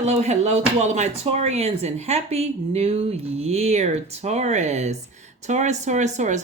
Hello, hello to all of my Taurians and happy new year, Taurus. Taurus.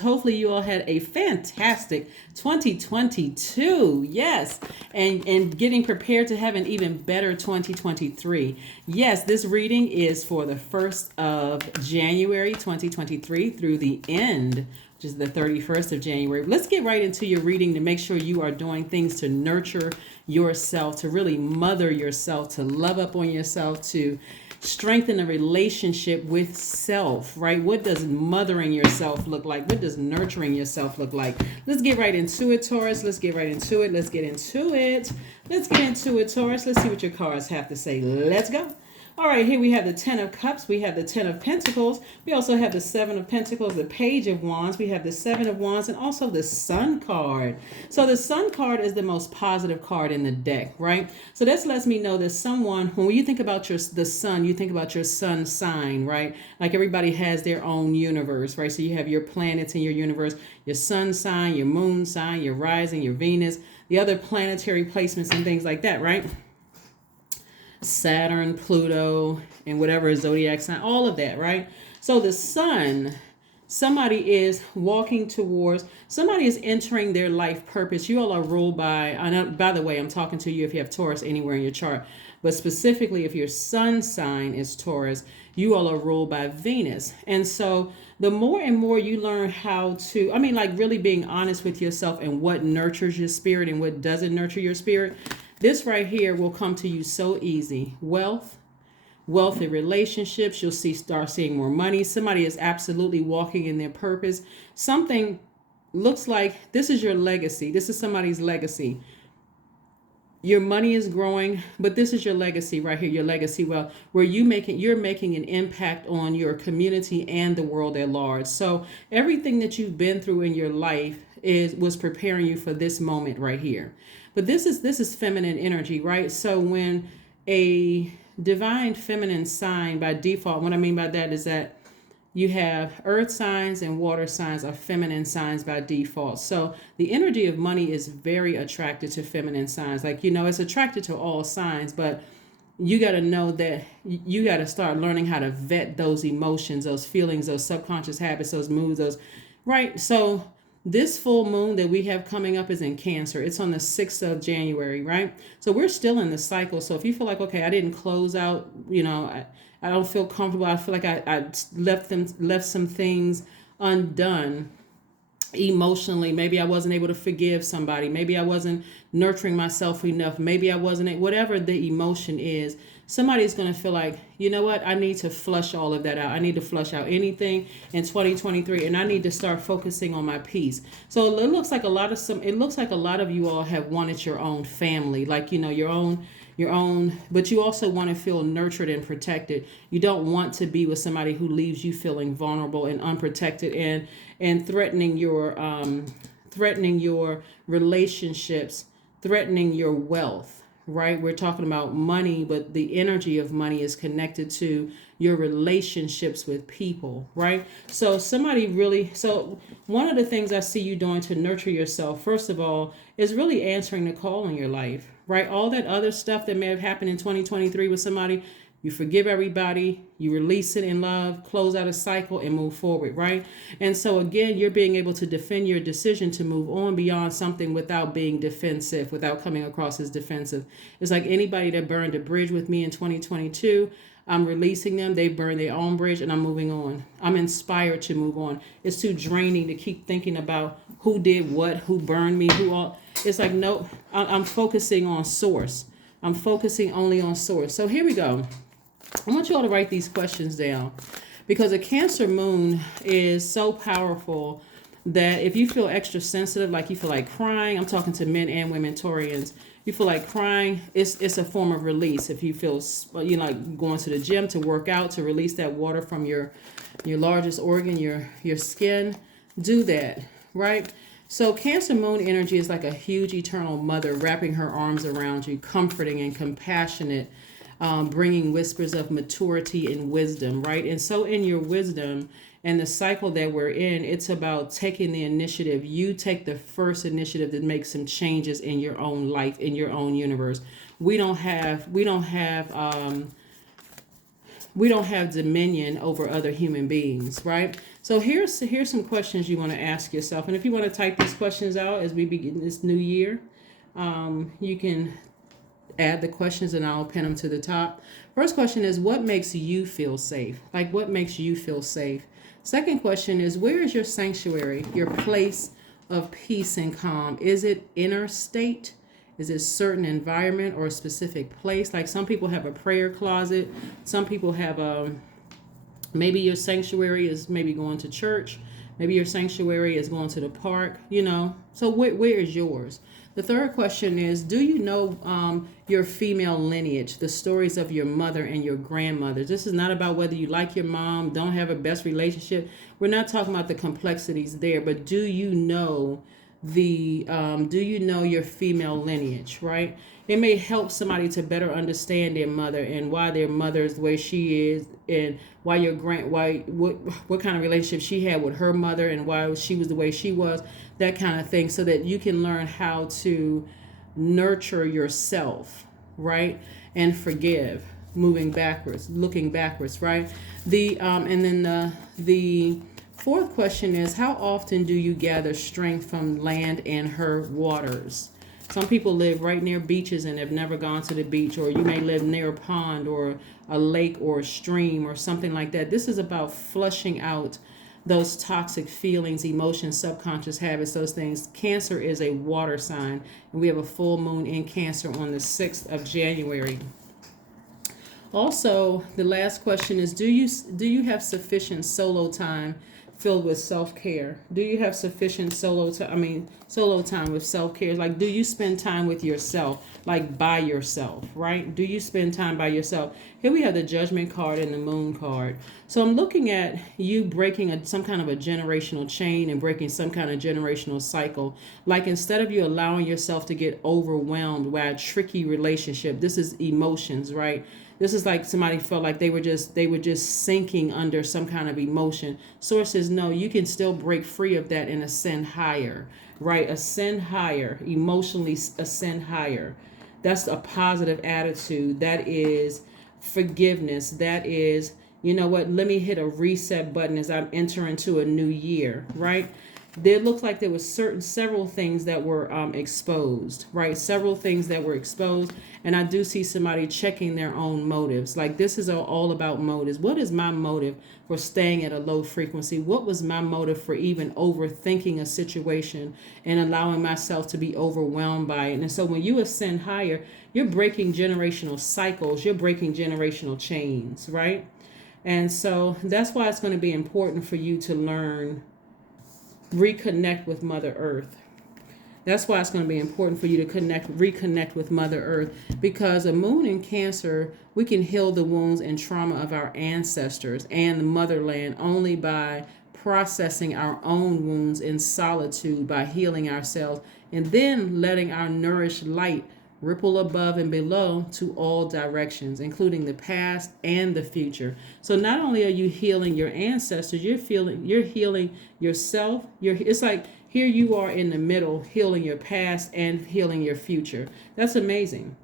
Hopefully you all had a fantastic 2022. Yes. And getting prepared to have an even better 2023. Yes, this reading is for the 1st of January 2023 through the end, which is the 31st of January. Let's get right into your reading to make sure you are doing things to nurture yourself, to really mother yourself, to love up on yourself, to strengthen a relationship with self, right? What does mothering yourself look like? What does nurturing yourself look like? Let's get right into it, Taurus. Let's get right into it. Let's get into it. Let's get into it, Taurus. Let's see what your cards have to say. Let's go. All right, here we have the 10 of Cups. We have the 10 of Pentacles. We also have the 7 of Pentacles, the Page of Wands. We have the 7 of Wands and also the Sun card. So the Sun card is the most positive card in the deck, right? So this lets me know that someone, when you think about the sun, you think about your sun sign, right? Like everybody has their own universe, right? So you have your planets in your universe, your sun sign, your moon sign, your rising, your Venus, the other planetary placements and things like that, right? Saturn, Pluto, and whatever Zodiac sign, all of that, right? So the sun, somebody is walking towards, somebody is entering their life purpose. You all are ruled by, I know, by the way, I'm talking to you if you have Taurus anywhere in your chart, but specifically if your sun sign is Taurus, you all are ruled by Venus. And so the more and more you learn how to, really being honest with yourself and what nurtures your spirit and what doesn't nurture your spirit, this right here will come to you so easy. Wealthy relationships. You'll start seeing more money. Somebody is absolutely walking in their purpose. Something looks like this is your legacy. This is somebody's legacy. Your money is growing, but this is your legacy right here, your legacy wealth, where you're making an impact on your community and the world at large. So everything that you've been through in your life was preparing you for this moment right here. But this is feminine energy, right? So when a divine feminine sign by default, what I mean by that is that you have earth signs and water signs are feminine signs by default. So the energy of money is very attracted to feminine signs. Like, it's attracted to all signs, but you got to know that you got to start learning how to vet those emotions, those feelings, those subconscious habits, those moods, right? So this full moon that we have coming up is in Cancer. It's on the 6th of January, right? So we're still in the cycle. So if you feel like, okay, I didn't close out, I don't feel comfortable. I feel like I left some things undone emotionally. Maybe I wasn't able to forgive somebody. Maybe I wasn't nurturing myself enough. Maybe I wasn't, whatever the emotion is, somebody's going to feel like, you know what? I need to flush all of that out. I need to flush out anything in 2023 and I need to start focusing on my peace. So it looks like a lot of you all have wanted your own family, like, your own, but you also want to feel nurtured and protected. You don't want to be with somebody who leaves you feeling vulnerable and unprotected and threatening your relationships, threatening your wealth, right? We're talking about money, but the energy of money is connected to your relationships with people, right? So one of the things I see you doing to nurture yourself, first of all, is really answering the call in your life, right? All that other stuff that may have happened in 2023 with somebody, you forgive everybody, you release it in love, close out a cycle and move forward, right? And so again, you're being able to defend your decision to move on beyond something without being defensive, without coming across as defensive. It's like anybody that burned a bridge with me in 2022, I'm releasing them. They burned their own bridge and I'm moving on. I'm inspired to move on. It's too draining to keep thinking about who did what, who burned me, It's like, no, I'm focusing on source. I'm focusing only on source. So here we go. I want you all to write these questions down because a Cancer moon is so powerful that if you feel extra sensitive, like you feel like crying, I'm talking to men and women Taurians, you feel like crying, it's a form of release. If you feel, like going to the gym to work out, to release that water from your largest organ, your skin, do that, right? So Cancer moon energy is like a huge eternal mother wrapping her arms around you, comforting and compassionate, bringing whispers of maturity and wisdom, right? And so in your wisdom and the cycle that we're in, it's about taking the initiative. You take the first initiative to make some changes in your own life, in your own universe. We don't have we don't have dominion over other human beings, right? So here's some questions you want to ask yourself. And if you want to type these questions out as we begin this new year, you can add the questions and I'll pin them to the top. First question is, what makes you feel safe? Like, what makes you feel safe? Second question is, where is your sanctuary, your place of peace and calm? Is it inner state? Is it a certain environment or a specific place? Like, some people have a prayer closet. Some people have maybe your sanctuary is maybe going to church. Maybe your sanctuary is going to the park, So where is yours? The third question is, do you know your female lineage, the stories of your mother and your grandmother? This is not about whether you like your mom, don't have a best relationship. We're not talking about the complexities there, but do you know your female lineage, right? It may help somebody to better understand their mother and why their mother is the way she is, and why what kind of relationship she had with her mother and why she was the way she was, that kind of thing, so that you can learn how to nurture yourself, right? And forgive, looking backwards, right? The fourth question is, how often do you gather strength from land and her waters? Some people live right near beaches and have never gone to the beach, or you may live near a pond or a lake or a stream or something like that. This is about flushing out those toxic feelings, emotions, subconscious habits, those things. Cancer is a water sign, and we have a full moon in Cancer on the 6th of January. Also, the last question is, do you have sufficient solo time filled with self-care? Do you have sufficient solo time with self-care? Like, do you spend time with yourself, like by yourself, right? Do you spend time by yourself? Here we have the Judgment card and the Moon card. So I'm looking at you breaking some kind of a generational chain and breaking some kind of generational cycle. Like, instead of you allowing yourself to get overwhelmed by a tricky relationship, this is emotions, right? This is like somebody felt like they were just sinking under some kind of emotion. Source says, no, you can still break free of that and ascend higher, right? Ascend higher, emotionally ascend higher. That's a positive attitude. That is forgiveness. That is, you know what, let me hit a reset button as I'm entering into a new year, right? There looked like there was several things that were exposed, right? Several things that were exposed. And I do see somebody checking their own motives. Like, this is all about motives. What is my motive for staying at a low frequency? What was my motive for even overthinking a situation and allowing myself to be overwhelmed by it? And so when you ascend higher, you're breaking generational cycles. You're breaking generational chains, right? And so that's why it's going to be important for you to reconnect with Mother Earth. That's why it's going to be important for you to reconnect with Mother Earth, because a moon in Cancer, we can heal the wounds and trauma of our ancestors and the motherland only by processing our own wounds in solitude, by healing ourselves, and then letting our nourished light ripple above and below to all directions, including the past and the future. So not only are you healing your ancestors, you're healing yourself. It's like here you are in the middle, healing your past and healing your future. That's amazing.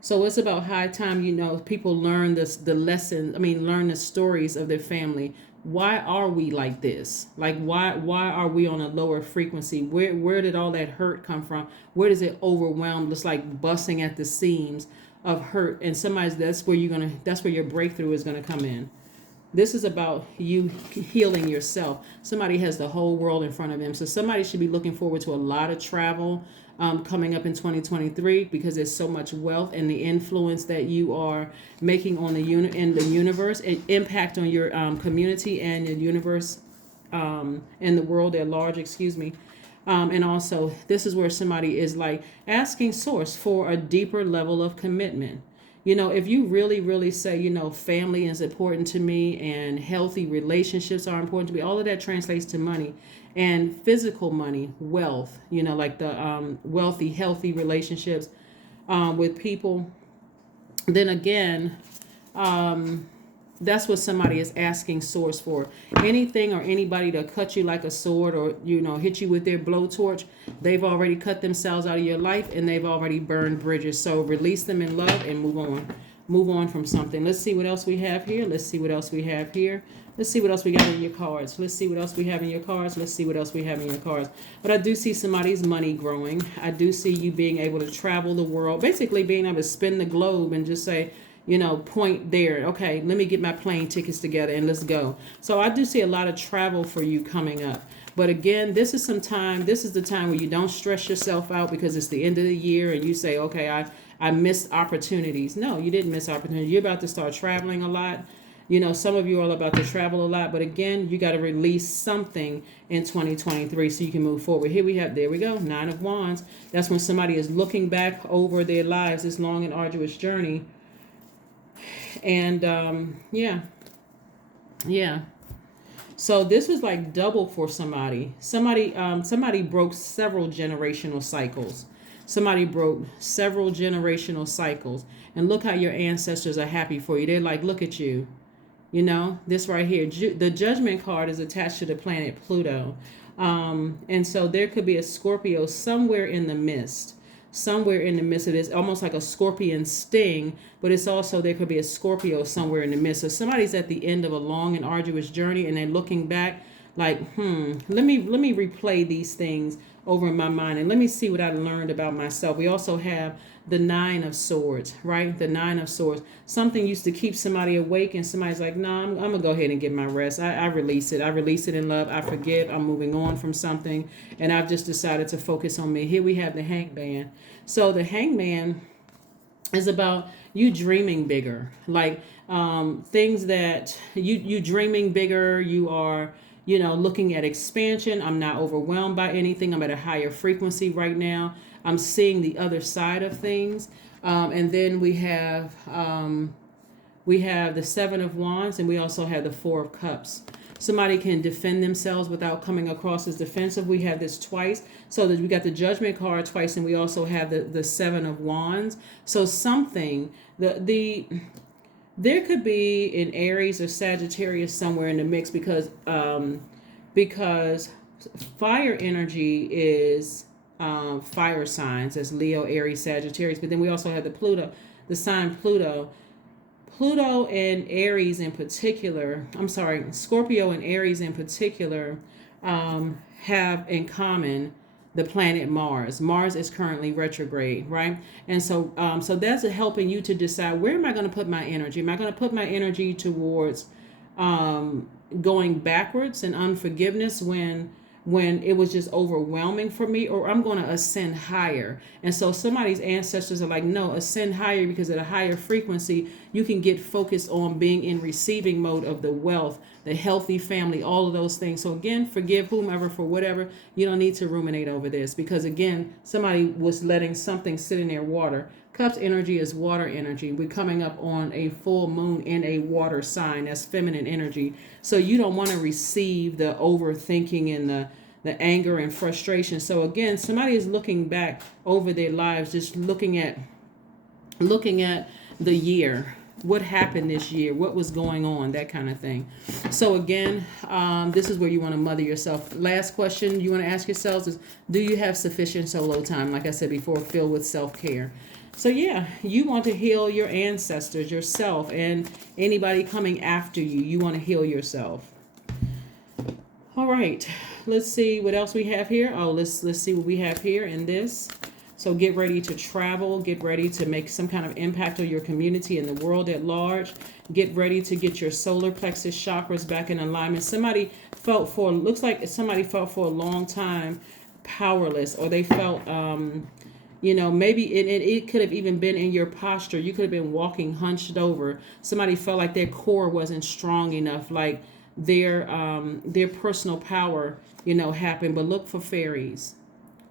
So it's about high time, people learn learn the stories of their family. Why are we like this? Like, why are we on a lower frequency? Where did all that hurt come from? Where does it overwhelm? It's like busting at the seams of hurt. And that's where your breakthrough is gonna come in. This is about you healing yourself. Somebody has the whole world in front of them. So somebody should be looking forward to a lot of travel coming up in 2023, because there's so much wealth and the influence that you are making on the universe, and impact on your community and the universe and the world at large, and also this is where somebody is like asking Source for a deeper level of commitment. If you really, really say, family is important to me and healthy relationships are important to me, all of that translates to money and physical money, wealth, like the wealthy, healthy relationships with people. Then again, that's what somebody is asking Source for. Anything or anybody to cut you like a sword or, hit you with their blowtorch, they've already cut themselves out of your life and they've already burned bridges. So release them in love and move on. move on from something. Let's see what else we have here. Let's see what else we have here. Let's see what else we got in your cards. Let's see what else we have in your cards. Let's see what else we have in your cards. But I do see somebody's money growing. I do see you being able to travel the world, basically being able to spin the globe and just say, point there. Okay, let me get my plane tickets together and let's go. So I do see a lot of travel for you coming up. But again, this is the time where you don't stress yourself out because it's the end of the year and you say, okay, I missed opportunities. No, you didn't miss opportunities. You're about to start traveling a lot. Some of you are about to travel a lot, but again, you got to release something in 2023 so you can move forward. There we go, 9 of Wands. That's when somebody is looking back over their lives, this long and arduous journey. And yeah. So this was like double for somebody. Somebody broke several generational cycles. Somebody broke several generational cycles. And look how your ancestors are happy for you. They're like, look at you. This right here, the Judgment card is attached to the planet Pluto. And so there could be a Scorpio somewhere in the midst of this, almost like a scorpion sting, but it's also, there could be a Scorpio somewhere in the midst. So somebody's at the end of a long and arduous journey and they're looking back like, let me replay these things over in my mind and let me see what I learned about myself. We also have the 9 of Swords, right? The 9 of Swords. Something used to keep somebody awake and somebody's like, no, I'm going to go ahead and get my rest. I release it. I release it in love. I forgive. I'm moving on from something. And I've just decided to focus on me. Here we have the Hangman. So the Hangman is about you dreaming bigger. Like things that you dreaming bigger. You are looking at expansion. I'm not overwhelmed by anything. I'm at a higher frequency right now. I'm seeing the other side of things. And then we have the 7 of Wands and we also have the 4 of Cups. Somebody can defend themselves without coming across as defensive. We have this twice. So that we got the Judgment card twice and we also have the 7 of Wands. So something, there could be an Aries or Sagittarius somewhere in the mix because fire energy is fire signs as Leo, Aries, Sagittarius. But then we also have the sign Pluto. Pluto and Aries in particular, Scorpio and Aries in particular have in common the planet Mars. Mars is currently retrograde, right? And so that's helping you to decide, where am I going to put my energy? Am I going to put my energy towards going backwards and unforgiveness when it was just overwhelming for me, or I'm going to ascend higher? And so somebody's ancestors are like, no, ascend higher, because at a higher frequency, you can get focused on being in receiving mode of the wealth, the healthy family, all of those things. So again, forgive whomever for whatever. You don't need to ruminate over this, because again, somebody was letting something sit in their water. Cups energy is water energy. We're coming up on a full moon in a water sign. That's feminine energy. So you don't want to receive the overthinking and the anger and frustration. So again, somebody is looking back over their lives, just looking at the year. What happened this year? What was going on? That kind of thing. So again, this is where you want to mother yourself. Last question you want to ask yourselves is, do you have sufficient solo time? Like I said before, filled with self-care. So yeah, you want to heal your ancestors, yourself, and anybody coming after you. You want to heal yourself. All right, let's see what else we have here. Oh, let's see what we have here in this. So get ready to travel. Get ready to make some kind of impact on your community and the world at large. Get ready to get your solar plexus chakras back in alignment. Looks like somebody felt for a long time powerless, or they felt maybe it could have even been in your posture. You could have been walking hunched over. Somebody felt like their core wasn't strong enough, like their personal power, happened. But look for fairies.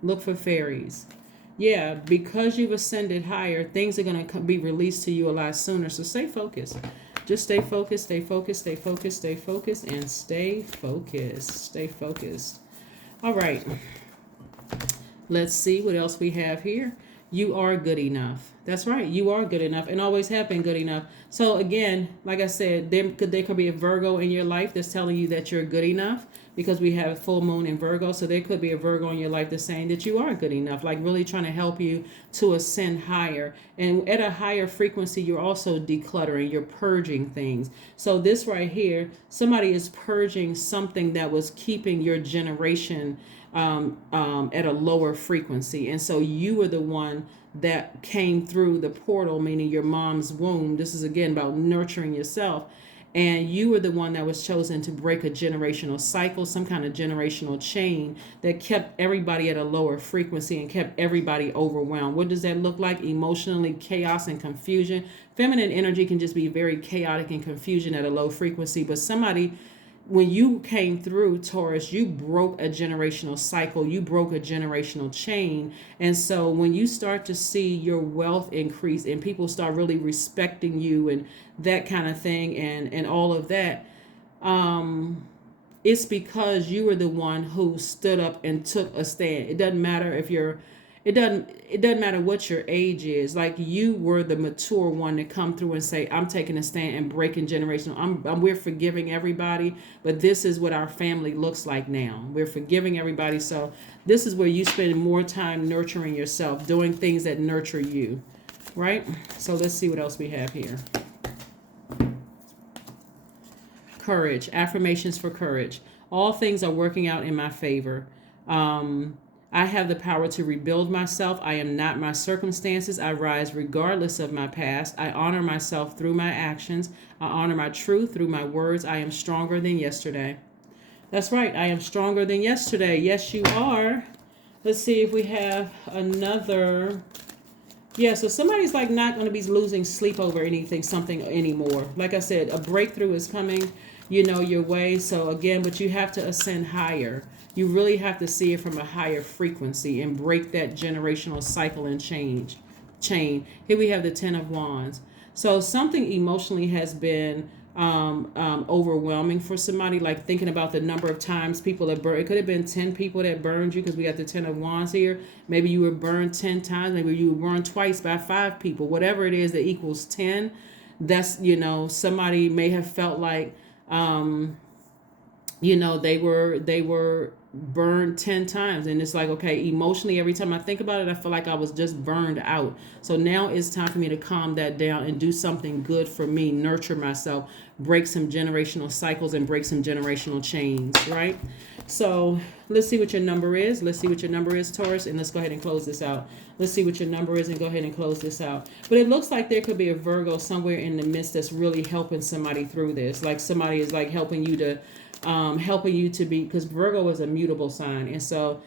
Look for fairies. Yeah, because you've ascended higher, things are going to be released to you a lot sooner. So stay focused. Just stay focused, stay focused, stay focused, stay focused, and stay focused. Stay focused. All right. Let's see what else we have here. You are good enough. That's right. You are good enough and always have been good enough. So again, like I said, there could be a Virgo in your life that's telling you that you're good enough. because we have full moon in Virgo. So there could be a Virgo in your life that's saying that you are good enough, like really trying to help you to ascend higher. And at a higher frequency, you're also decluttering, you're purging things. So this right here, somebody is purging something that was keeping your generation at a lower frequency. And so you were the one that came through the portal, meaning your mom's womb. This is again about nurturing yourself. And you were the one that was chosen to break a generational cycle, some kind of generational chain that kept everybody at a lower frequency and kept everybody overwhelmed. What does that look like? Emotionally, chaos and confusion. Feminine energy can just be very chaotic and confusion at a low frequency. But somebody, when you came through, Taurus, you broke a generational cycle, you broke a generational chain. And so when you start to see your wealth increase and people start really respecting you and that kind of thing and all of that, it's because you were the one who stood up and took a stand. It doesn't matter if you're it doesn't matter what your age is. Like, you were the mature one to come through and say, I'm taking a stand and breaking generational. We're forgiving everybody, but this is what our family looks like now. We're forgiving everybody. So this is where you spend more time nurturing yourself, doing things that nurture you, right? So let's see what else we have here. Courage. Affirmations for courage. All things are working out in my favor. I have the power to rebuild myself. I am not my circumstances. I rise regardless of my past. I honor myself through my actions. I honor my truth through my words. I am stronger than yesterday. That's right. I am stronger than yesterday. Yes, you are. Let's see if we have another. Yeah, so somebody's like not going to be losing sleep over something anymore. Like I said, a breakthrough is coming, your way. So again, but you have to ascend higher. You really have to see it from a higher frequency and break that generational cycle and chain. Here we have the 10 of Wands. So something emotionally has been overwhelming for somebody, like thinking about the number of times people that burned. It could have been 10 people that burned you, because we got the 10 of Wands here. Maybe you were burned 10 times. Maybe you were burned twice by 5 people. Whatever it is that equals 10, that's, somebody may have felt like, they were burned 10 times. And it's like, okay, emotionally, every time I think about it, I feel like I was just burned out. So now it's time for me to calm that down and do something good for me, nurture myself, break some generational cycles and break some generational chains, right? So let's see what your number is. Let's see what your number is, Taurus, and let's go ahead and close this out. Let's see what your number is and go ahead and close this out. But it looks like there could be a Virgo somewhere in the midst that's really helping somebody through this. Like somebody is like helping you to be, because Virgo is a mutable sign. And so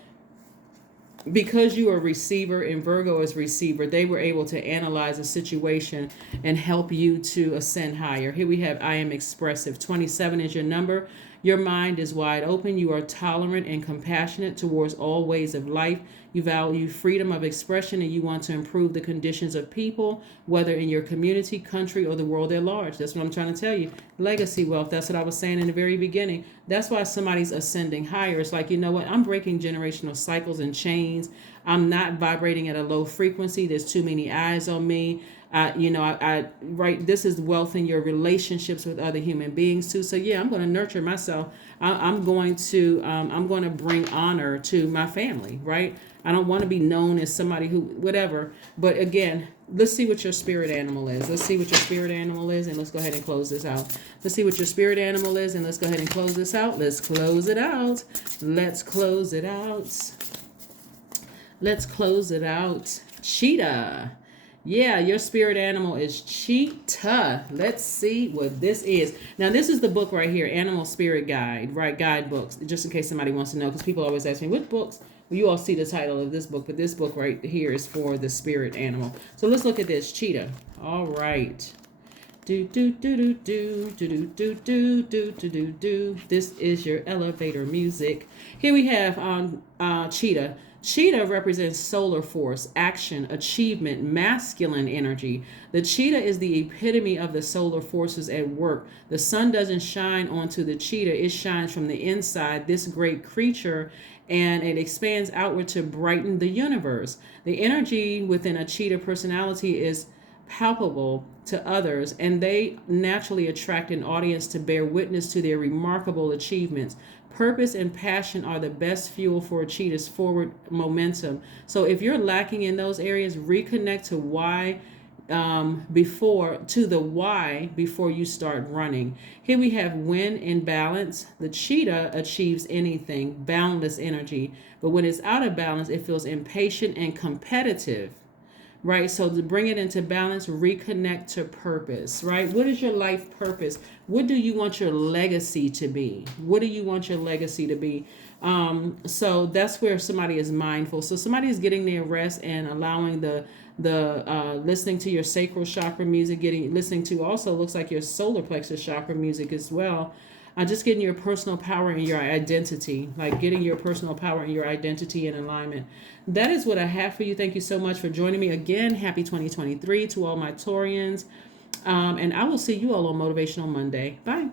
because you are receiver and Virgo is receiver, they were able to analyze a situation and help you to ascend higher. Here we have, I am expressive. 27 is your number. Your mind is wide open. You are tolerant and compassionate towards all ways of life. You value freedom of expression, and you want to improve the conditions of people, whether in your community, country, or the world at large. That's what I'm trying to tell you. Legacy wealth. That's what I was saying in the very beginning. That's why somebody's ascending higher. It's like, you know what? I'm breaking generational cycles and chains. I'm not vibrating at a low frequency. There's too many eyes on me. Right. This is wealth in your relationships with other human beings too. So yeah, I'm going to nurture myself. I'm going to bring honor to my family. Right. I don't want to be known as somebody who, whatever. But again, let's see what your spirit animal is. Let's see what your spirit animal is, and let's go ahead and close this out. Let's see what your spirit animal is, and let's go ahead and close this out. Let's close it out. Let's close it out. Let's close it out. Cheetah. Yeah, your spirit animal is cheetah. Let's see what this is. Now, this is the book right here, Animal Spirit Guide, right? Guidebooks, just in case somebody wants to know, because people always ask me, what books? Well, you all see the title of this book, but this book right here is for the spirit animal. So let's look at this, cheetah. All right. Do, do, do, do, do, do, do, do, do, do, do, do. This is your elevator music. Here we have cheetah. Cheetah represents solar force, action, achievement, masculine energy. The cheetah is the epitome of the solar forces at work. The sun doesn't shine onto the cheetah. It shines from the inside, this great creature, and it expands outward to brighten the universe. The energy within a cheetah personality is palpable to others, and they naturally attract an audience to bear witness to their remarkable achievements. Purpose and passion are the best fuel for a cheetah's forward momentum. So if you're lacking in those areas, reconnect to why to the why before you start running. Here we have when in balance. The cheetah achieves anything, boundless energy. But when it's out of balance, it feels impatient and competitive. Right? So to bring it into balance, reconnect to purpose, right? What is your life purpose? What do you want your legacy to be? What do you want your legacy to be? So that's where somebody is mindful. So somebody is getting their rest and allowing the listening to your sacral chakra music, listening to also looks like your solar plexus chakra music as well. Just getting your personal power and your identity, like getting your personal power and your identity in alignment. That is what I have for you. Thank you so much for joining me again. Happy 2023 to all my Taurians. And I will see you all on Motivational Monday. Bye.